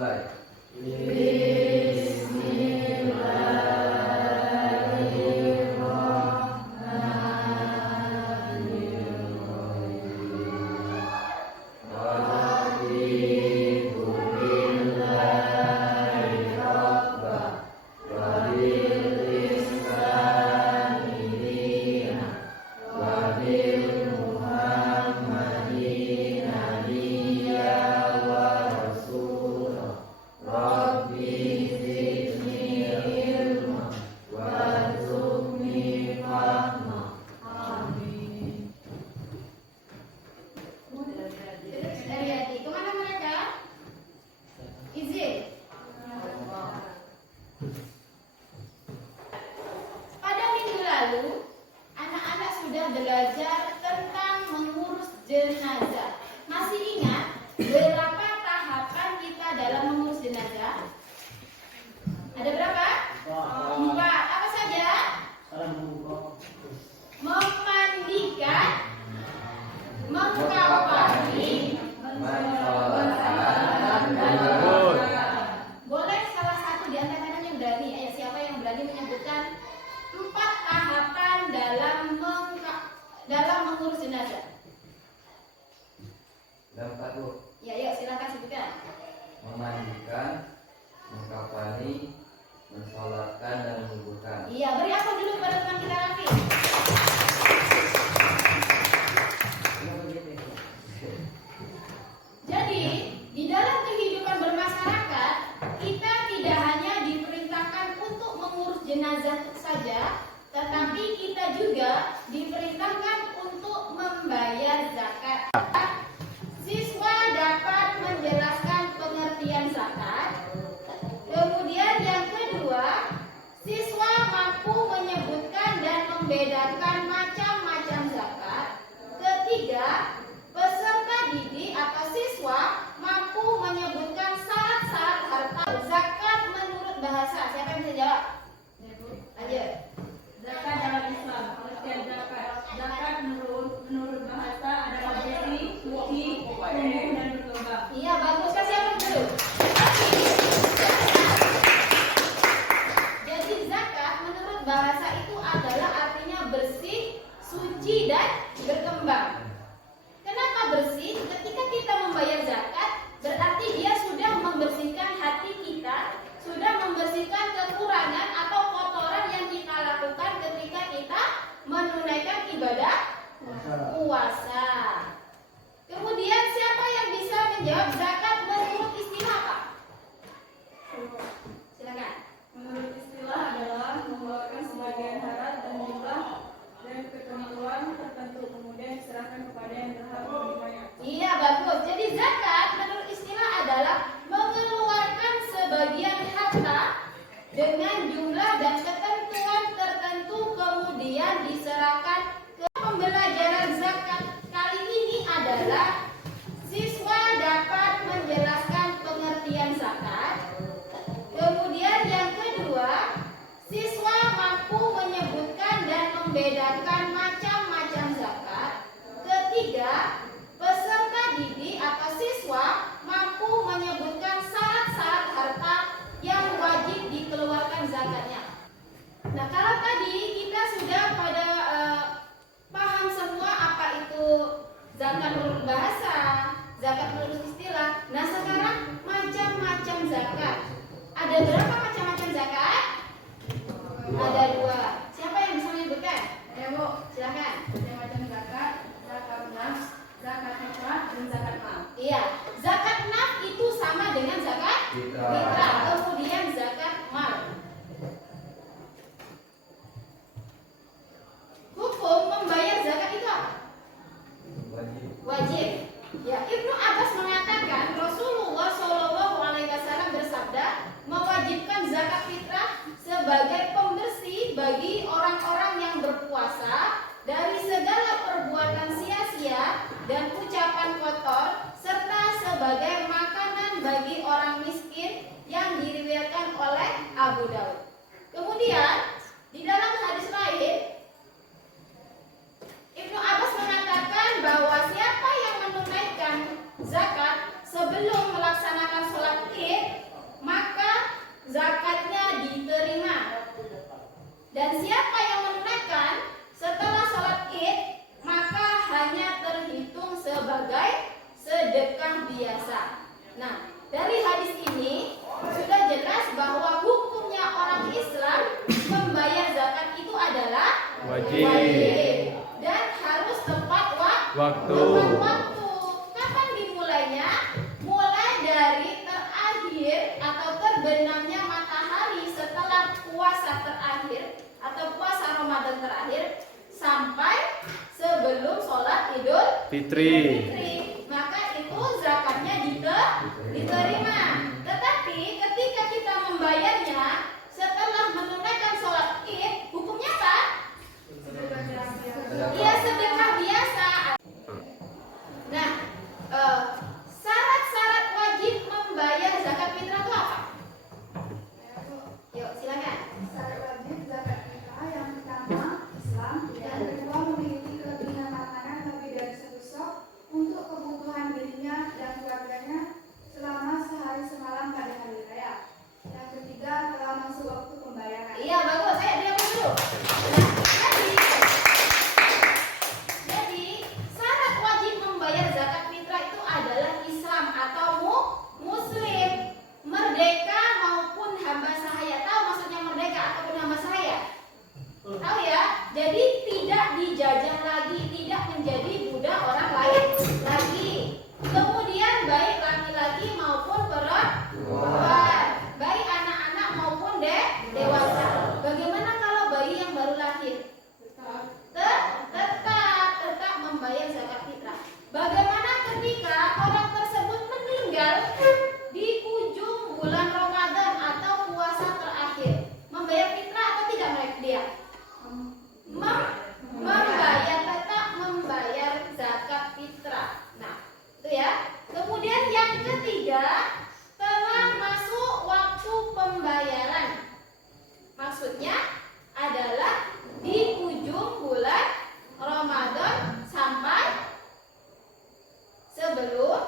mulai. Belajar tentang mengurus jenazah. Masih ingat berapa tahapan kita dalam mengurus jenazah? Ada berapa? 4. Apa saja? Memandikan, mengkafani, boleh salah satu di antara kalian yang berani? Ayo, siapa yang berani menyebutkan 4 tahapan dalam mengurus jenazah? Ada 4, Bu. Ya, yuk silakan sebutkan. Memandikan, mengkafani, mensolatkan, dan menguburkan. Iya, beri aplaus dulu kepada teman kita Raffi. Jadi, di dalam kehidupan bermasyarakat, kita tidak hanya diperintahkan untuk mengurus jenazah saja, tetapi kita juga diperintahkan untuk membayar zakat. Siswa dapat menjelaskan pengertian zakat. Kemudian yang kedua, siswa mampu menyebutkan dan membedakan macam-macam zakat. Ketiga, peserta didik atau siswa mampu menyebutkan syarat-syarat harta zakat menurut bahasa. Siapa yang bisa jawab? Ayo. Zakat dalam Islam, pengertian zakat. Zakat menurut bahasa adalah bersih, suci, tumbuh dan berkembang. Iya, bagus. Kasih apa dulu? Jadi zakat menurut bahasa itu adalah artinya bersih, suci dan berkembang. Kenapa bersih? Ketika kita membayar zakat, berarti dia sudah membersihkan hati kita, sudah membersihkan kekurangan atau kotoran yang kita lakukan ketika kita menunaikan ibadah puasa. Kemudian siapa yang bisa menjawab zakat menurut istilah apa? Silakan. Menurut istilah adalah mengeluarkan sebagian harta dan jumlah dan ketentuan tertentu, kemudian diserahkan kepada yang berhak menerimanya. Iya, bagus. Jadi zakat menurut istilah adalah mengeluarkan sebagian harta dengan jumlah dan ketentuan tertentu, kemudian diserahkan ke pembelajaran zakat. Kali ini adalah siswa dapat menjelaskan pengertian zakat. Kemudian yang kedua, siswa mampu menyebutkan dan membedakan macam-macam zakat. Ketiga, peserta didik atau siswa mampu menyebutkan syarat-syarat harta yang wajib dikeluarkan zakatnya. Nah, kalau tadi kita sudah pada paham semua apa itu zakat menurut bahasa, zakat menurut istilah. Nah, sekarang macam-macam zakat. Ada berapa macam-macam zakat? Ada 2. Siapa yang bisa menyebutkan? Ya, Bu. Silakan. Macam-macam zakat, zakat nafs, zakat fitrah, dan zakat mal. Iya, zakat nafs itu sama dengan zakat fitrah. Kemudian zakat mal. Hukum membayar zakat itu apa? Wajib. Ya, Ibnu Abbas mengatakan Rasulullah SAW bersabda mewajibkan zakat fitrah sebagai pembersih bagi orang-orang yang berpuasa dari segala perbuatan sia-sia dan ucapan kotor, serta sebagai makanan bagi orang miskin yang diriwayatkan oleh Abu Daud. Kemudian di dalam hadis lain Ibnu Abbas mengatakan bahwa siapa yang menunaikan zakat sebelum melaksanakan sholat Id, Wajib. Dan harus tepat Waktu. tepat waktu. Kapan dimulainya? Mulai dari terakhir atau terbenamnya matahari setelah puasa terakhir atau puasa Ramadan terakhir sampai sebelum sholat Idul Fitri. Maka itu zakatnya diterima. Tetapi ketika kita membayarnya setelah menunaikan sholat Id, hukumnya apa? Iya, sedekah biasa. Nah, syarat-syarat wajib membayar zakat fitrah itu apa? Yuk, silakan. Syarat wajib zakat fitrah yang pertama Islam, yang kedua memiliki kelebihan makanan lebih dari 1 sok untuk kebutuhan dirinya dan keluarganya selama sehari semalam pada hari raya. Yang ketiga telah masuk waktu pembayaran. Iya, bagus. Saya diam dulu. Nah, jadi syarat wajib membayar zakat fitrah itu adalah Islam atau Muslim, merdeka maupun hamba sahaya. Tahu maksudnya merdeka ataupun hamba sahaya? Tahu ya? Jadi tidak dijajah lagi, tidak menjadi budak orang lain lagi. Kemudian baik laki-laki maupun perempuan, baik anak-anak maupun dewasa. Bagaimana kalau bayi yang baru lahir? Tetap membayar zakat fitrah. Bagaimana ketika orang tersebut meninggal di ujung bulan Ramadan atau puasa terakhir? Membayar fitrah atau tidak mereka dia? Membayar, tetap membayar zakat fitrah. Nah, itu ya. Kemudian yang ketiga, telah masuk waktu pembayaran. Maksudnya adalah di ujung bulan Ramadan sampai sebelum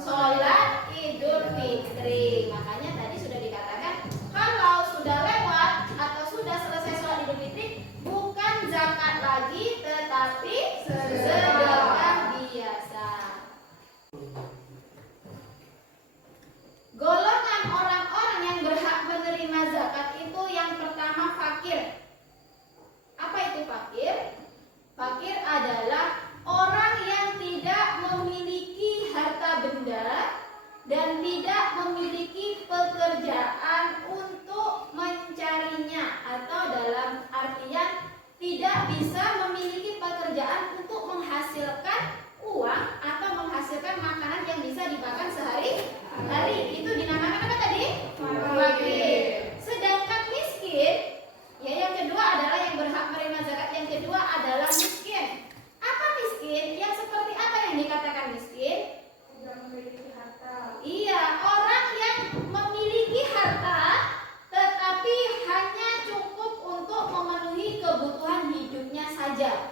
sholat Idul Fitri. Makanya tadi sudah dikatakan kalau sudah lewat atau sudah selesai sholat Idul Fitri bukan zakat lagi tetapi sedekah biasa. Golongan orang-orang yang berhak menerima zakat itu yang pertama fakir. Apa itu fakir? Fakir adalah orang yang tidak memiliki harta benda dan tidak memiliki pekerjaan untuk mencarinya, atau dalam artian tidak bisa memiliki pekerjaan untuk menghasilkan uang atau menghasilkan makanan yang bisa dimakan sehari-hari. Itu dinamakan apa tadi? Fakir. Sedangkan miskin, ya yang kedua adalah yang berhak menerima zakat. Yang kedua adalah miskin. Apa miskin? Yang seperti apa yang dikatakan miskin? Tidak memiliki harta. Iya, orang yang memiliki harta tetapi hanya cukup untuk memenuhi kebutuhan hidupnya saja.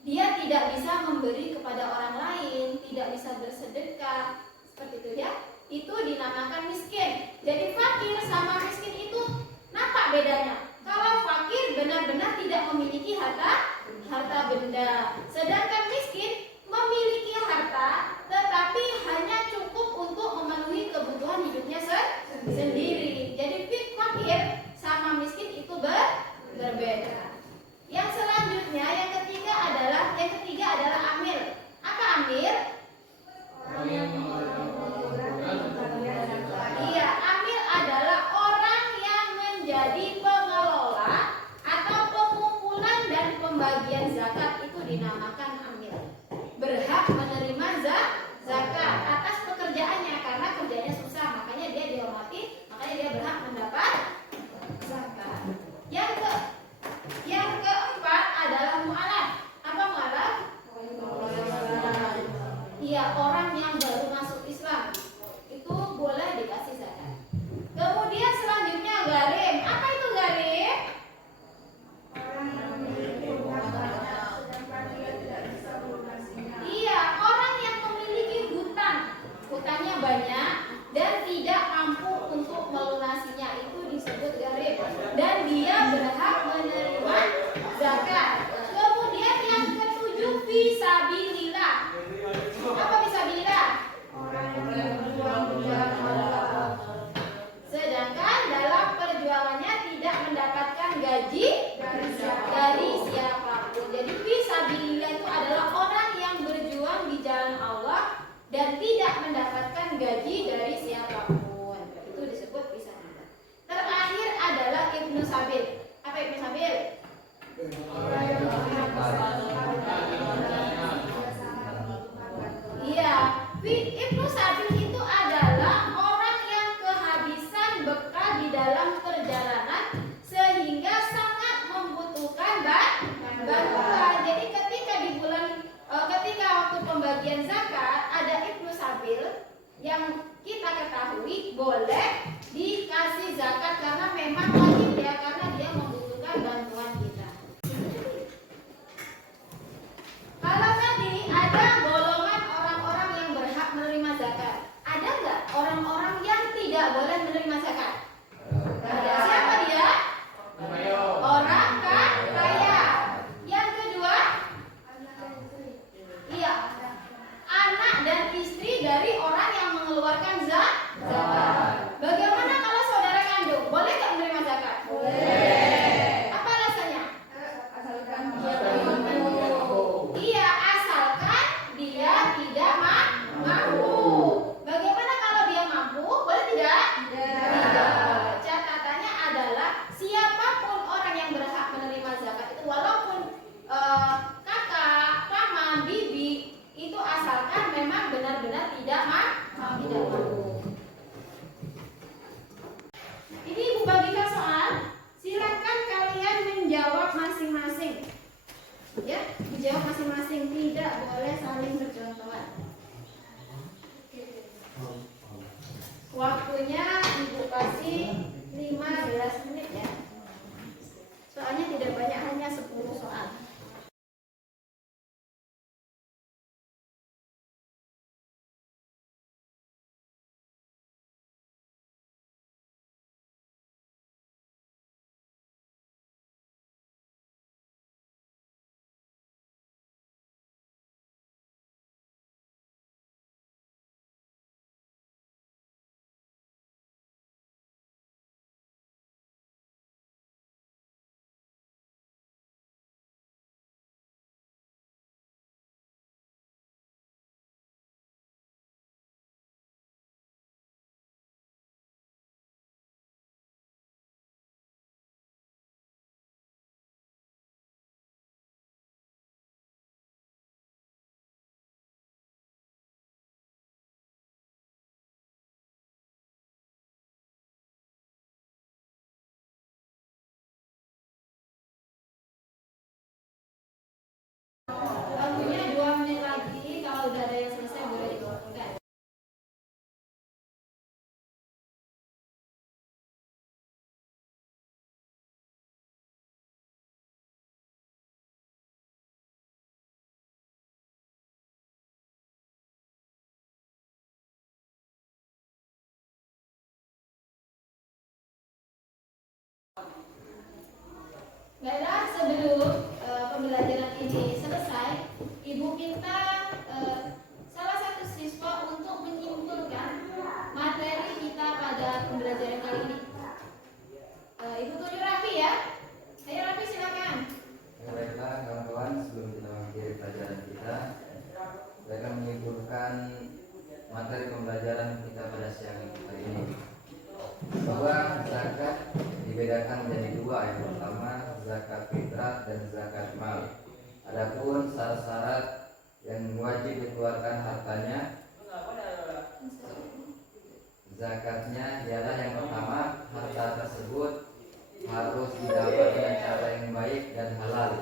Dia tidak bisa memberi kepada orang lain, tidak bisa bersedekah, seperti itu ya. Itu dinamakan miskin. Jadi fakir sama miskin itu nampak bedanya. Kalau fakir benar-benar tidak memiliki harta benda, sedangkan miskin memiliki harta tetapi hanya cukup untuk memenuhi kebutuhan hidupnya sendiri. Jadi fakir sama miskin itu berbeda. Yang selanjutnya yang ketiga adalah amil. Apa amil? Orang yang mengumpulkan pembagian zakat. Iya, amil adalah orang yang menjadi pengelola atau pengumpulan dan pembagian zakat, itu dinamakan amil. boleh dikasih zakat karena memang wajib ya, karena dia membutuhkan bantuan kita. Kalau tadi ada golongan orang-orang yang berhak menerima zakat, ada nggak orang-orang yang tidak boleh menerima zakat? Ada. Siapa dia? Orang kaya. Yang kedua, iya, anak dan istri dari orang yang mengeluarkan zakat. Bagaimana kalau saudara kandung? Boleh nggak menerima zakat? Boleh. Apa alasannya? Asalkan dia mampu. Iya, asalkan dia tidak mampu. Bagaimana kalau dia mampu? Boleh tidak? Tidak. Catatannya adalah siapapun orang yang berhak menerima zakat itu, walaupun kakak, paman, bibi, itu asalkan memang benar-benar tidak mampu. Ini Ibu bagikan soal. Silakan kalian menjawab masing-masing. Ya, dijawab masing-masing, tidak boleh saling bercontohan. Waktunya Ibu kasih 15 menit ya. Soalnya tidak banyak, hanya 10 soal. Waktunya 2 menit lagi. Kalau udah ada yang selesai boleh dilakukan. Baiklah, sebelum pembelajaran ini selesai, Ibu minta salah satu siswa untuk menyimpulkan materi kita pada pembelajaran kali ini. Ibu tunjuk Raffi ya. Ayo Raffi, silakan. Baiklah kawan-kawan, sebelum kita mengakhiri pelajaran kita, saya akan menyimpulkan materi pembelajaran kita pada siang hari ini. Bahwa zakat dibedakan menjadi dua, yang pertama zakat fitrah dan zakat mal. Adapun syarat-syarat yang wajib dikeluarkan hartanya, zakatnya ialah yang pertama, harta tersebut harus didapat dengan cara yang baik dan halal.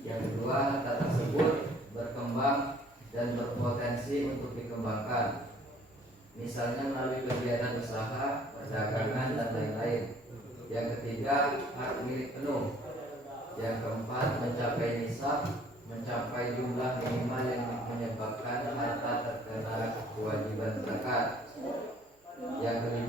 Yang kedua, harta tersebut berkembang dan berpotensi untuk dikembangkan, misalnya melalui kegiatan usaha, perdagangan, dan lain-lain. Yang ketiga, hak milik penuh. Yang keempat, mencapai nisab, mencapai jumlah minimal yang menyebabkan harta terkena kewajiban zakat. Yang kelima,